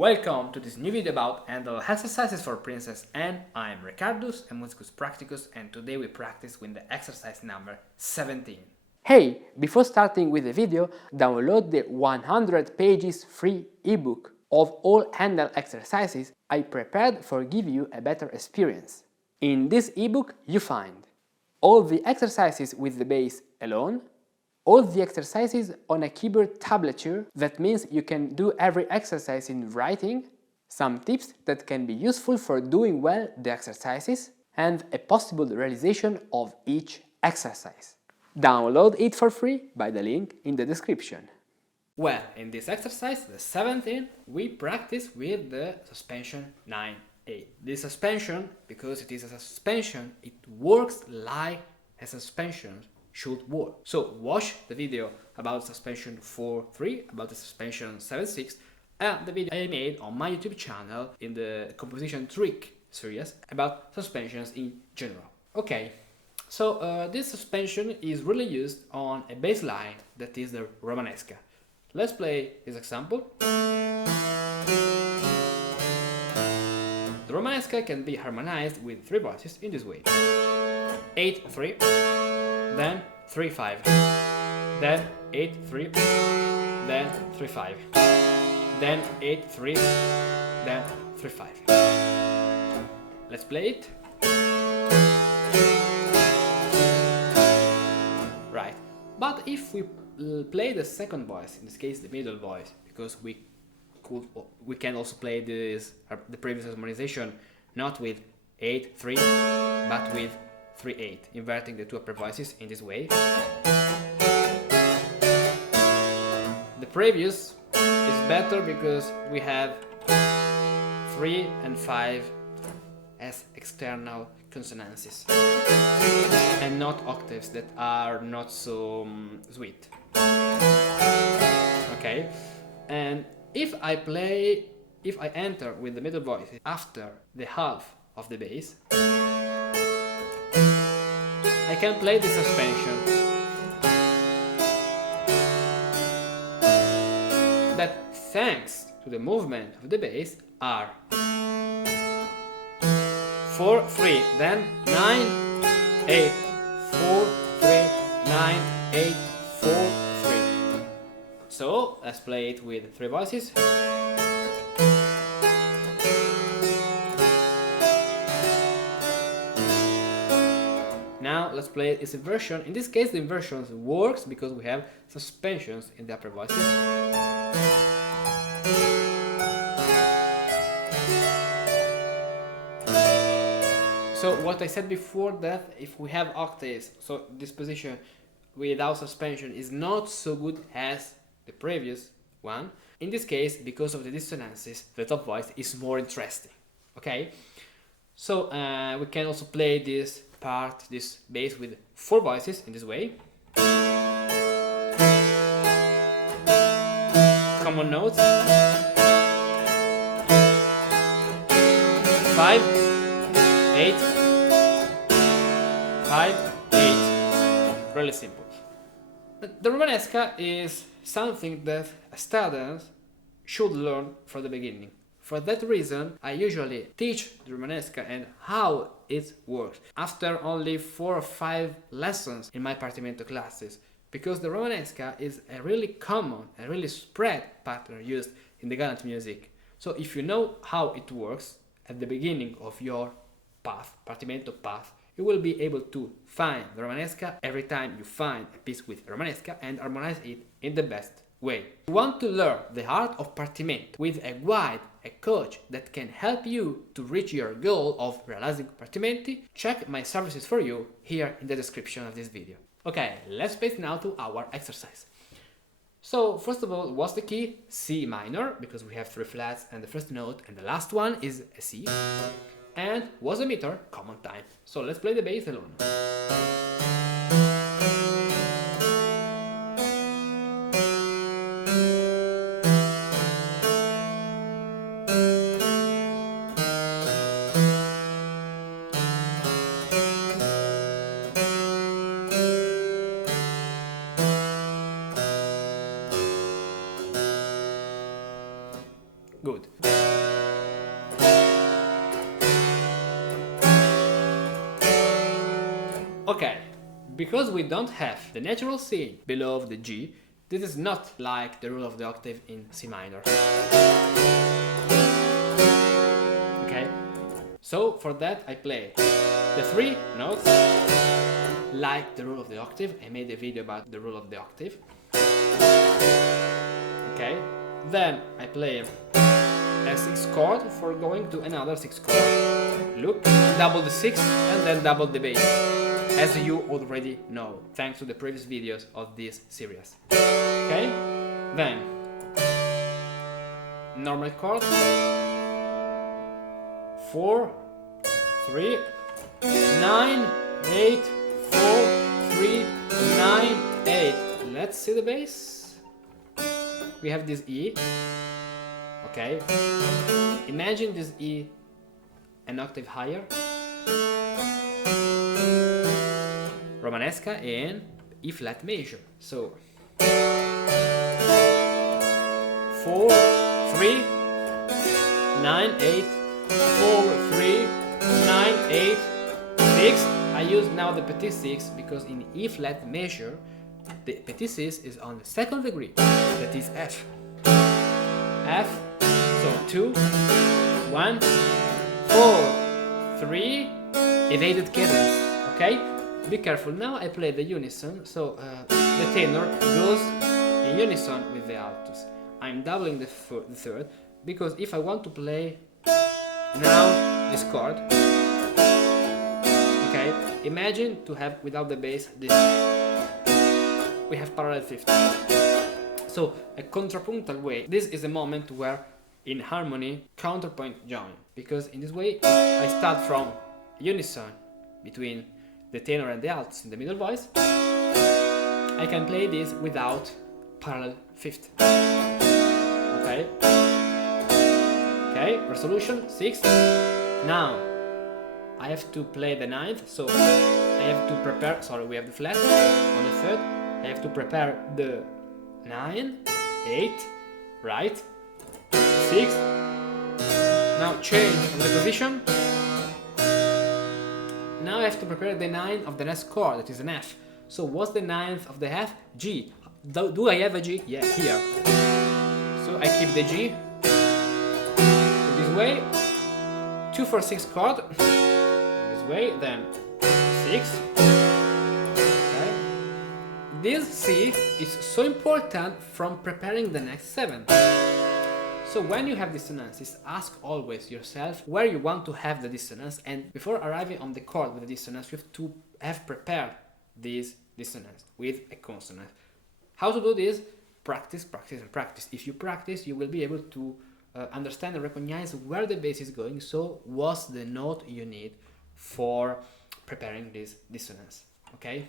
Welcome to this new video about handel exercises for princess, and I'm Ricardus, a Musicus practicus, and today we practice with the exercise number 17. Hey, before starting with the video, download the 100 pages free ebook of all handel exercises I prepared for give you a better experience. In this ebook you find all the exercises with the bass alone, all the exercises on a keyboard tablature, that means you can do every exercise in writing, some tips that can be useful for doing well the exercises, and a possible realization of each exercise. Download it for free by the link in the description. Well, in this exercise, the 17th, we practice with the suspension 9/8. This suspension, because it is a suspension, it works like a suspension should work. So watch the video about suspension 4/3, about the suspension 7/6, and the video I made on my YouTube channel in the composition trick series about suspensions in general. Okay, so this suspension is really used on a bass line that is the Romanesca. Let's play this example. The Romanesca can be harmonized with three voices in this way: 8/3, then 3/5, then 8/3, then 3/5, then 8/3, then 3/5. Let's play it. Right, but if we play the second voice, in this case the middle voice, because we can also play the previous harmonization not with 8/3 but with 3/8, inverting the two upper voices in this way. The previous is better because we have 3 and 5 as external consonances and not octaves that are not so sweet. Okay, and if I enter with the middle voice after the half of the bass, I can play the suspension that, thanks to the movement of the bass, are 4/3, then 9/8, 4/3, 9/8, 4/3. So let's play it with three voices. Now let's play its inversion. In this case the inversion works because we have suspensions in the upper voices. So what I said before, that if we have octaves, so this position without suspension is not so good as the previous one. In this case, because of the dissonances, the top voice is more interesting. Okay, so we can also play this bass with four voices in this way. Common notes. 5, 8, 5, 8. Really simple. The Romanesca is something that a student should learn from the beginning. For that reason, I usually teach the Romanesca and how it works after only 4 or 5 lessons in my Partimento classes, because the Romanesca is a really common, a really spread pattern used in the gallant music. So if you know how it works at the beginning of your path, Partimento path, you will be able to find the Romanesca every time you find a piece with Romanesca and harmonize it in the best way. If you want to learn the art of Partimento with a guide, a coach that can help you to reach your goal of realizing Partimenti, check my services for you here in the description of this video. Okay, let's pace now to our exercise. So first of all, what's the key? C minor, because we have 3 flats and the first note, and the last one is a C. And what's the meter? Common time. So let's play the bass alone. Good. Okay, because we don't have the natural C below the G, this is not like the rule of the octave in C minor. Okay, so for that I play the 3 notes like the rule of the octave. I made a video about the rule of the octave. Okay, then I play a 6 chord for going to another 6 chord. Look, double the 6 and then double the bass, as you already know, thanks to the previous videos of this series. Okay, then normal chord, 4, 3, 9, 8, 4, 3, 9, 8. Let's see the bass. We have this E. Okay, imagine this E an octave higher. Romanesca in E flat major. So 4, 3, 9, 8, 4, 3, 9, 8, 6. I use now the petit 6 because in E flat major the petit 6 is on the second degree, that is F. F, so 2, 1, 4, 3, evaded cadence, okay? Be careful, now I play the unison, so the tenor goes in unison with the altos. I'm doubling the third, because if I want to play now this chord, okay, imagine to have without the bass this. We have parallel fifth. So a contrapuntal way, this is a moment where in harmony counterpoint join, because in this way I start from unison between the tenor and the altos in the middle voice. I can play this without parallel fifth. Okay. Okay, resolution 6. Now I have to play the ninth, so I have to prepare. Sorry, we have the flat on the third. I have to prepare the 9, 8, right, 6. Now change the position. Now I have to prepare the 9 of the next chord, that is an F. So what's the 9th of the F? G. Do I have a G? Yeah, here. So I keep the G this way. 2 for 6 chord. This way, then 6. Okay. This C is so important from preparing the next 7. So when you have dissonances, ask always yourself where you want to have the dissonance, and before arriving on the chord with the dissonance, you have to have prepared this dissonance with a consonant. How to do this? Practice, practice, and practice. If you practice, you will be able to understand and recognize where the bass is going, so what's the note you need for preparing this dissonance. Okay?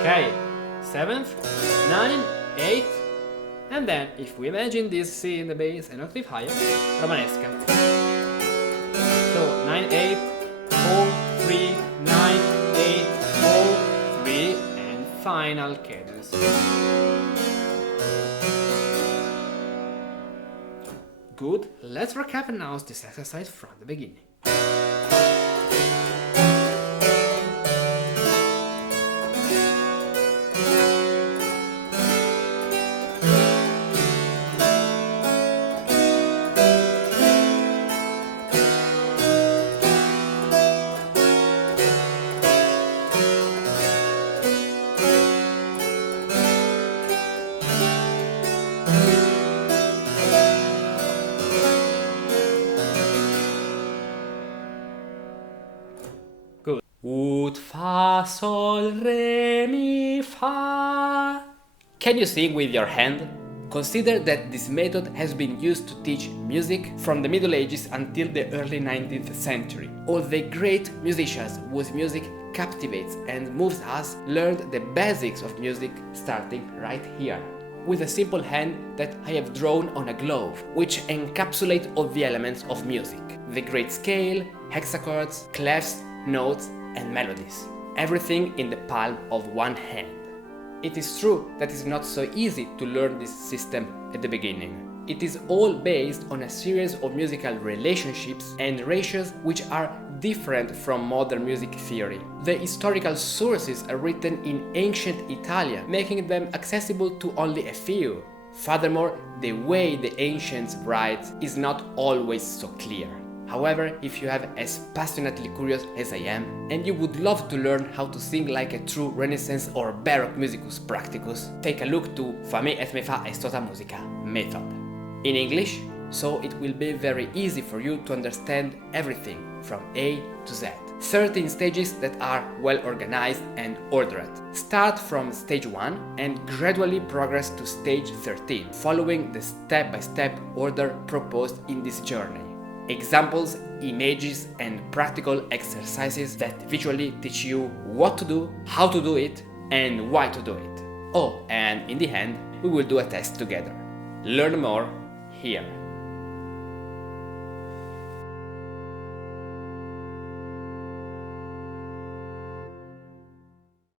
Okay, 7th, 9, 8, and then if we imagine this C in the bass an octave higher, Romanesca. So 9, 8, 4, 3, 9, 8, 4, 3, and final cadence. Good, let's recap and now this exercise from the beginning. Ut, fa, sol, re, mi, fa. Can you sing with your hand? Consider that this method has been used to teach music from the Middle Ages until the early 19th century. All the great musicians whose music captivates and moves us learned the basics of music starting right here, with a simple hand that I have drawn on a glove, which encapsulate all the elements of music: the great scale, hexachords, clefs, notes, and melodies. Everything in the palm of one hand. It is true that it's not so easy to learn this system at the beginning. It is all based on a series of musical relationships and ratios which are different from modern music theory. The historical sources are written in ancient Italian, making them accessible to only a few. Furthermore, the way the ancients write is not always so clear. However, if you are as passionately curious as I am, and you would love to learn how to sing like a true Renaissance or Baroque musicus practicus, take a look to Fammi et me fa est tota musica method. In English, so it will be very easy for you to understand everything from A to Z. 13 stages that are well organized and ordered. Start from stage 1 and gradually progress to stage 13, following the step-by-step order proposed in this journey. Examples, images, and practical exercises that visually teach you what to do, how to do it, and why to do it. Oh, and in the end, we will do a test together. Learn more here.